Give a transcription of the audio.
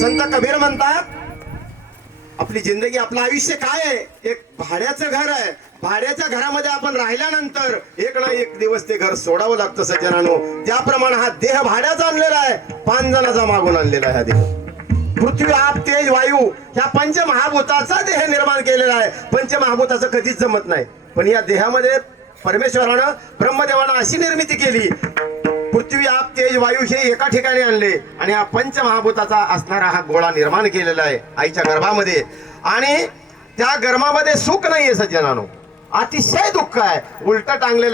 संत कबीर म्हणतात, आपली जिंदगी, आपलं आयुष्य काय आहे? एक भाड्याचं घर आहे. भाड्याच्या घरामध्ये आपण राहिल्यानंतर एक ना एक दिवस ते घर सोडावं लागतं सज्जनानो. त्याप्रमाणे हा देह भाड्याचा आणलेला आहे, 5 जणांचा मागून आणलेला आहे. हा देह पृथ्वी, आप, तेज, वायू ह्या पंचमहाभूताचा देह निर्माण केलेला आहे. पंचमहाभूताचं कधीच जमत नाही, पण या देहामध्ये परमेश्वरानं, ब्रह्मदेवानं अशी निर्मिती केली. पृथ्वी, आप, तेज, वायू हे एका ठिकाणी आणले आणि हा पंचमहाभूताचा असणारा हा गोळा निर्माण केलेला आहे आईच्या गर्भामध्ये. आणि त्या गर्भामध्ये सुख नाहीये सज्जनानो, अतिशय दुःख आहे. उलट टांगलेलं